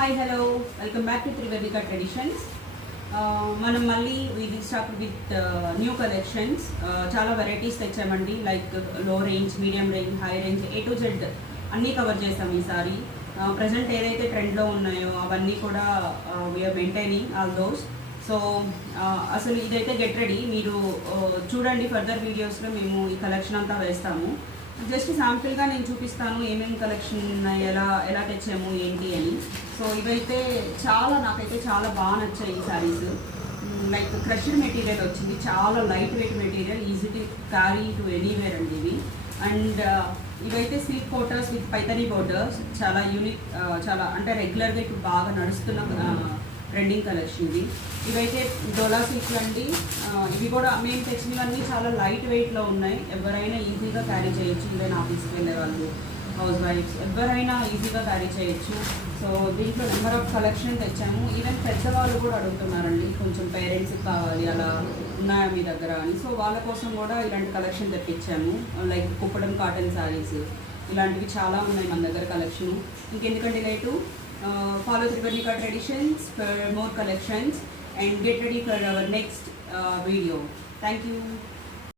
Hi hello welcome back to Trivedika traditions. మనం మళ్ళీ ఇది స్టార్ట్ విత్ న్యూ కలెక్షన్స్. చాలా వెరైటీస్ తెచ్చామండి. Like low range, medium range, high range, A to Z అన్నీ cover చేస్తాం ఈసారి. ప్రజెంట్ ఏదైతే ట్రెండ్లో ఉన్నాయో అవన్నీ కూడా we are maintaining all those. So అసలు ఇదైతే గెట్ రెడీ. మీరు చూడండి, ఫర్దర్ వీడియోస్లో మేము ఈ కలెక్షన్ అంతా వేస్తాము. జస్ట్ శాంపిల్గా నేను చూపిస్తాను ఏమేమి కలెక్షన్ ఉన్నాయి, ఎలా తెచ్చాము ఏంటి అని. సో ఇవైతే నాకైతే చాలా బాగా నచ్చాయి ఈ శారీస్. లైక్ క్రష్డ్ మెటీరియల్ వచ్చింది, చాలా light weight material, easy to carry to anywhere అండి ఇవి. అండ్ ఇవైతే సిల్క్ కోటర్స్ విత్ పైతనీ బోర్డర్స్, చాలా యూనిక్, చాలా అంటే రెగ్యులర్గా ఇప్పుడు బాగా నడుస్తున్న ట్రెండింగ్ కలెక్షన్ ఇది. ఇవైతే డోలా సిల్క్ అండి. ఇవి కూడా మేము తెచ్చినవన్నీ చాలా లైట్ వెయిట్లో ఉన్నాయి. ఎవరైనా ఈజీగా క్యారీ చేయొచ్చు. ఈవెన్ ఆఫీస్కి వెళ్ళే వాళ్ళు, హౌస్ వైఫ్స్, ఎవరైనా ఈజీగా క్యారీ చేయొచ్చు. సో దీంట్లో నెంబర్ ఆఫ్ కలెక్షన్ తెచ్చాము. ఈవెన్ పెద్దవాళ్ళు కూడా అడుగుతున్నారండి, కొంచెం పేరెంట్స్కి కావాలి అలా ఉన్నాయా మీ దగ్గర అని. సో వాళ్ళ కోసం కూడా ఇలాంటి కలెక్షన్ తెప్పించాము. లైక్ కుప్పడం కాటన్ శారీస్, ఇలాంటివి చాలా ఉన్నాయి మన దగ్గర కలెక్షన్. ఇంకెందుకంటే late, follow Trivedika Traditions for more collections and get ready for our next video. Thank you.